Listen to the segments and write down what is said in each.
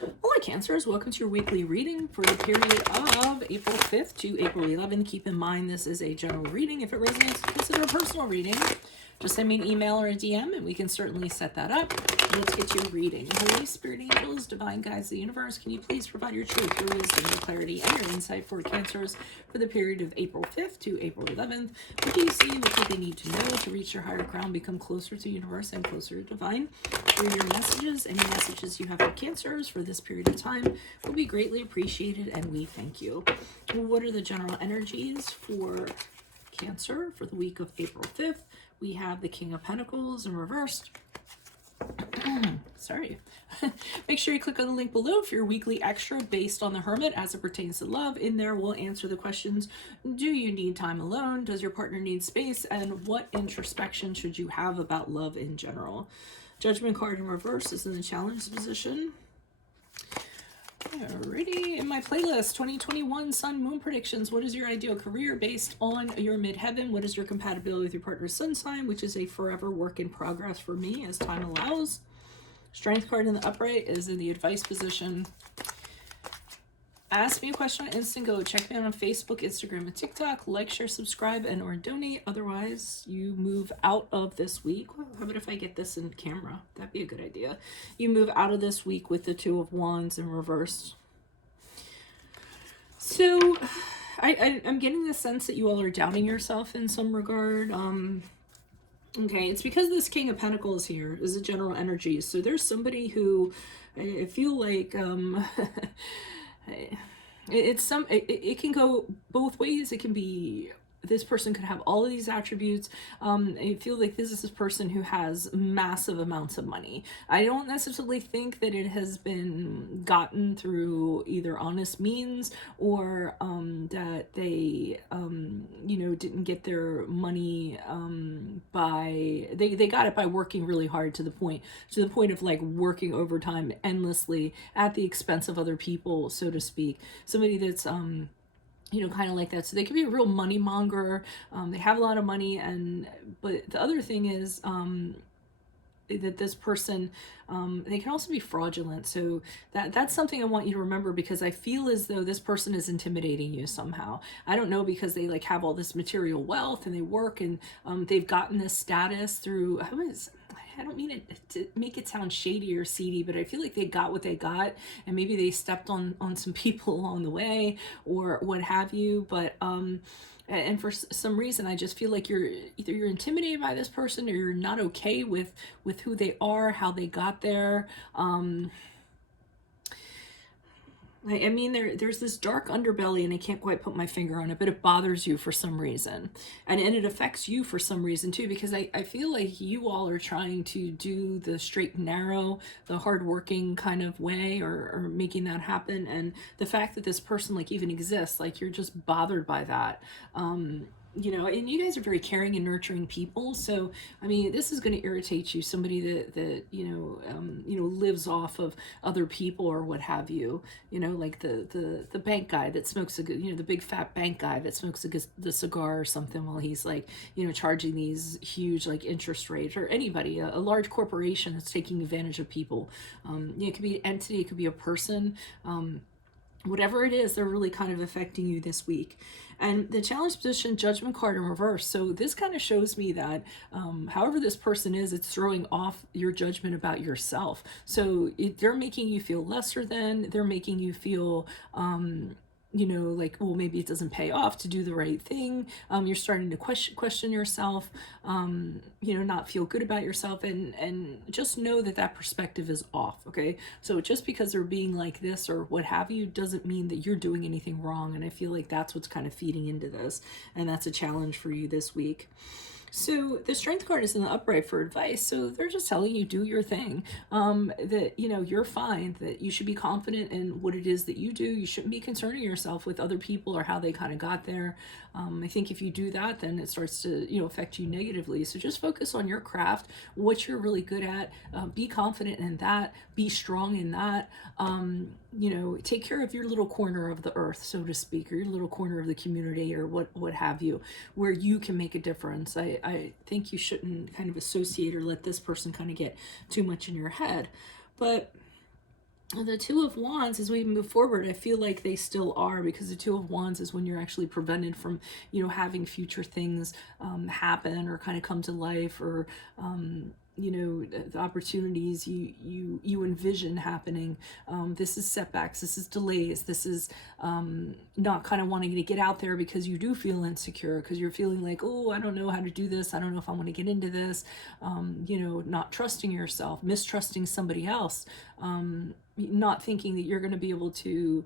Hello, Cancers. Welcome to your weekly reading for the period of April 5th to April 11th. Keep in mind this is a general reading. If it resonates, consider a personal reading. Just send me an email or a DM and we can certainly set that up. Let's get you reading. Holy Spirit, angels, divine guides of the universe, can you please provide your truth, your wisdom, your clarity, and your insight for Cancers for the period of April 5th to April 11th? What do you see? What do they need to know to reach their higher ground, become closer to universe and closer to divine? Through your messages, any messages you have for Cancers for this period of time will be greatly appreciated, and we thank you. What are the general energies for Cancer for the week of April 5th? We have the King of Pentacles in reversed. Sorry. Make sure you click on the link below for your weekly extra based on the Hermit as it pertains to love. In there, we'll answer the questions. Do you need time alone? Does your partner need space? And what introspection should you have about love in general? Judgment card in reverse is in the challenge position. Alrighty, in my playlist, 2021 Sun Moon predictions. What is your ideal career based on your midheaven? What is your compatibility with your partner's sun sign, which is a forever work in progress for me as time allows. Strength card in the upright is in the advice position. Ask me a question on Instant Go. Check me out on Facebook, Instagram, and TikTok. Like, share, subscribe, and or donate. Otherwise, you move out of this week. How about if I get this in camera? That'd be a good idea. You move out of this week with the Two of Wands in reverse. So, I'm getting the sense that you all are doubting yourself in some regard. Okay, it's because this King of Pentacles here is a general energy. So there's somebody who I feel like it can go both ways. It can be this person could have all of these attributes. I feel like this is a person who has massive amounts of money. I don't necessarily think that it has been gotten through either honest means or that they didn't get their money by they got it by working really hard to the point of like working overtime endlessly at the expense of other people, so to speak. Somebody that's kind of like that. So they can be a real money monger. They have a lot of money, but the other thing is that this person, they can also be fraudulent. So that's something I want you to remember, because I feel as though this person is intimidating you somehow. I don't know, because they like have all this material wealth and they work and they've gotten this status through, I don't mean it to make it sound shady or seedy, but I feel like they got what they got, and maybe they stepped on some people along the way or what have you. But and for some reason, I just feel like you're intimidated by this person, or you're not okay with who they are, how they got there. I mean, there's this dark underbelly, and I can't quite put my finger on it, but it bothers you for some reason. And it affects you for some reason too, because I feel like you all are trying to do the straight and narrow, the hardworking kind of way, or making that happen. And the fact that this person like even exists, like you're just bothered by that. And you guys are very caring and nurturing people. So, I mean, this is going to irritate you. Somebody that lives off of other people or what have you. Like the bank guy that smokes the big fat bank guy that smokes the cigar or something while he's like, charging these huge like interest rates, or anybody, a large corporation that's taking advantage of people. It could be an entity, it could be a person. Whatever it is, they're really kind of affecting you this week. And the challenge position, judgment card in reverse. So this kind of shows me that however this person is, it's throwing off your judgment about yourself. So they're making you feel lesser than, they're making you feel like, well, maybe it doesn't pay off to do the right thing. You're starting to question yourself, not feel good about yourself, and just know that perspective is off. Okay. So just because they're being like this or what have you, doesn't mean that you're doing anything wrong. And I feel like that's what's kind of feeding into this. And that's a challenge for you this week. So the strength card is in the upright for advice. So they're just telling you, do your thing, that, you're fine, that you should be confident in what it is that you do. You shouldn't be concerning yourself with other people or how they kind of got there. I think if you do that, then it starts to, affect you negatively. So just focus on your craft, what you're really good at, be confident in that, be strong in that, take care of your little corner of the earth, so to speak, or your little corner of the community, or what have you, where you can make a difference. I think you shouldn't kind of associate or let this person kind of get too much in your head. But The Two of Wands, as we move forward, I feel like they still are, because the Two of Wands is when you're actually prevented from, having future things happen or kind of come to life, or the opportunities you envision happening. This is setbacks, this is delays, this is not kind of wanting to get out there because you do feel insecure, because you're feeling like, oh, I don't know how to do this, I don't know if I want to get into this, not trusting yourself, mistrusting somebody else, not thinking that you're going to be able to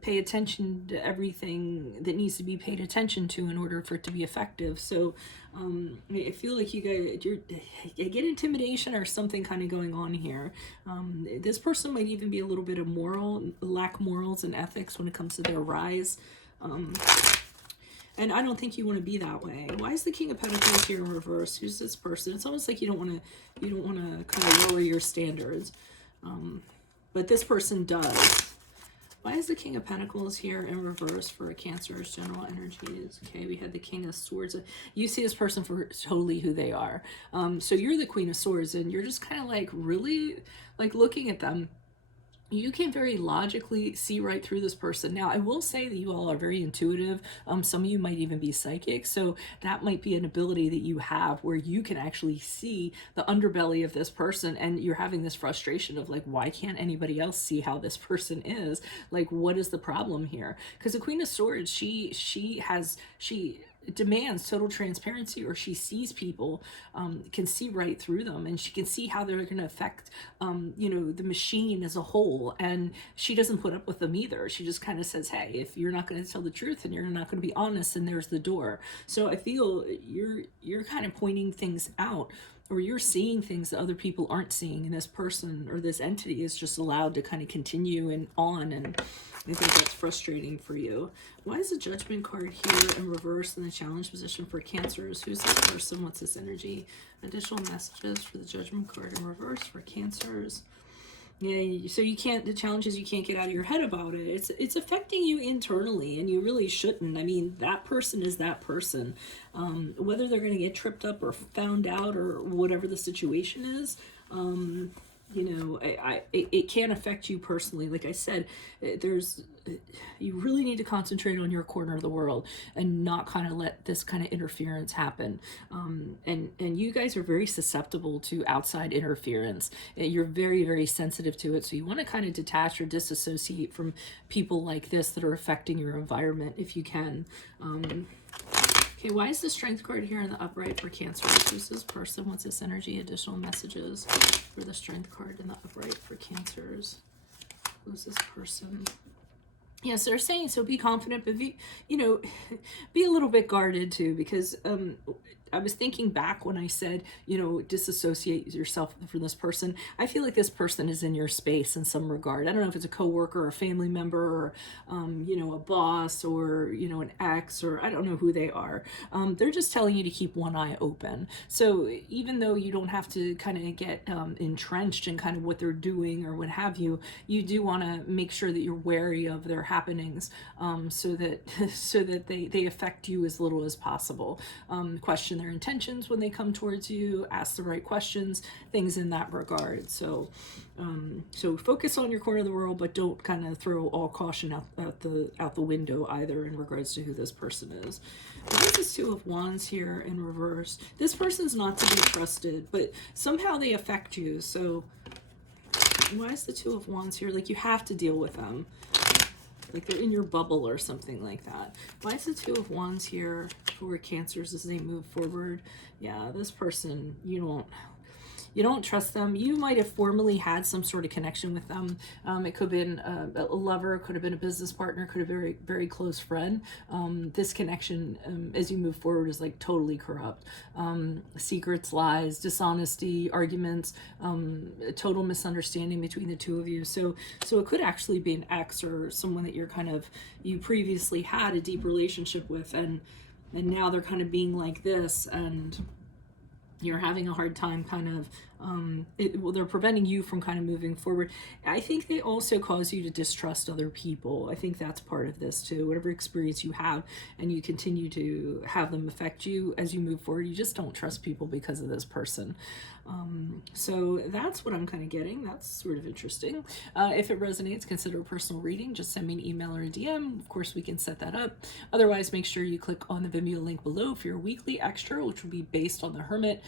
pay attention to everything that needs to be paid attention to in order for it to be effective. So I feel like you get intimidation or something kind of going on here. This person might even be a little bit of lack morals and ethics when it comes to their rise. And I don't think you want to be that way. Why is the King of Pentacles here in reverse? Who's this person? It's almost like you don't want to kind of lower your standards. But this person does. Why is the King of Pentacles here in reverse for a Cancer's general energies? Okay, we had the King of Swords. You see this person for totally who they are. So you're the Queen of Swords, and you're just kind of like really like looking at them. You can very logically see right through this person. Now, I will say that you all are very intuitive. Some of you might even be psychic. So that might be an ability that you have where you can actually see the underbelly of this person, and you're having this frustration of like, why can't anybody else see how this person is? Like, what is the problem here? Because the Queen of Swords, she demands total transparency, or she sees people, can see right through them, and she can see how they're going to affect the machine as a whole, and she doesn't put up with them either. She just kind of says, hey, if you're not going to tell the truth and you're not going to be honest, then there's the door. So I feel you're kind of pointing things out, or you're seeing things that other people aren't seeing, and this person or this entity is just allowed to kind of continue and on, and I think that's frustrating for you. Why is the Judgment card here in reverse in the challenge position for Cancers? Who's this person? What's this energy? Additional messages for the Judgment card in reverse for Cancers. Yeah, so the challenge is you can't get out of your head about it. It's affecting you internally, and you really shouldn't. I mean, that person is that person. Whether they're going to get tripped up or found out or whatever the situation is, it can affect you personally. Like I said, you really need to concentrate on your corner of the world and not kind of let this kind of interference happen. And you guys are very susceptible to outside interference. You're very, very sensitive to it. So you want to kind of detach or disassociate from people like this that are affecting your environment if you can. Okay, why is the Strength card here in the upright for Cancer? Who's this person? What's this energy? Additional messages for the Strength card in the upright for Cancers. Who's this person? Yes, they're saying, so be confident, but be a little bit guarded too, because I was thinking back when I said, disassociate yourself from this person. I feel like this person is in your space in some regard. I don't know if it's a coworker or a family member or, a boss or, an ex, or I don't know who they are. They're just telling you to keep one eye open. So even though you don't have to kind of get entrenched in kind of what they're doing or what have you, you do want to make sure that you're wary of their happenings, so that they affect you as little as possible. Question their intentions when they come towards you, ask the right questions, things in that regard. So focus on your corner of the world, but don't kind of throw all caution out the window either in regards to who this person is. Why is this Two of Wands here in reverse? This person's not to be trusted, but somehow they affect you. So why is the Two of Wands here? Like, you have to deal with them. Like they're in your bubble or something like that. Why is the Two of Wands here for Cancers as they move forward? Yeah, this person, you don't trust them. You might have formerly had some sort of connection with them. It could have been a lover, could have been a business partner, could have been a very, very close friend. This connection, as you move forward, is like totally corrupt. Secrets, lies, dishonesty, arguments, a total misunderstanding between the two of you. So it could actually be an ex or someone that you previously had a deep relationship with, and now they're kind of being like this, and you're having a hard time kind of Well, they're preventing you from kind of moving forward. I think they also cause you to distrust other people. I think that's part of this too. Whatever experience you have and you continue to have them affect you as you move forward, you just don't trust people because of this person. So that's what I'm kind of getting. That's sort of interesting. If it resonates, consider a personal reading. Just send me an email or a DM. Of course, we can set that up. Otherwise, make sure you click on the Vimeo link below for your weekly extra, which will be based on the Hermit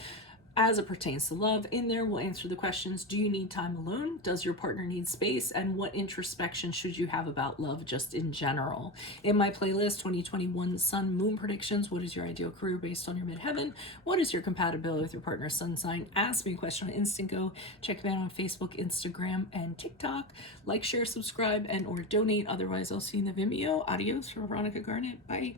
as it pertains to love. In there, we'll answer the questions: do you need time alone? Does your partner need space? And what introspection should you have about love just in general? In my playlist, 2021 Sun Moon Predictions: what is your ideal career based on your midheaven? What is your compatibility with your partner's sun sign? Ask me a question on Instant Go. Check me out on Facebook, Instagram, and TikTok. Like, share, subscribe, and or donate. Otherwise, I'll see you in the Vimeo. Adios from Veronica Garnett. Bye.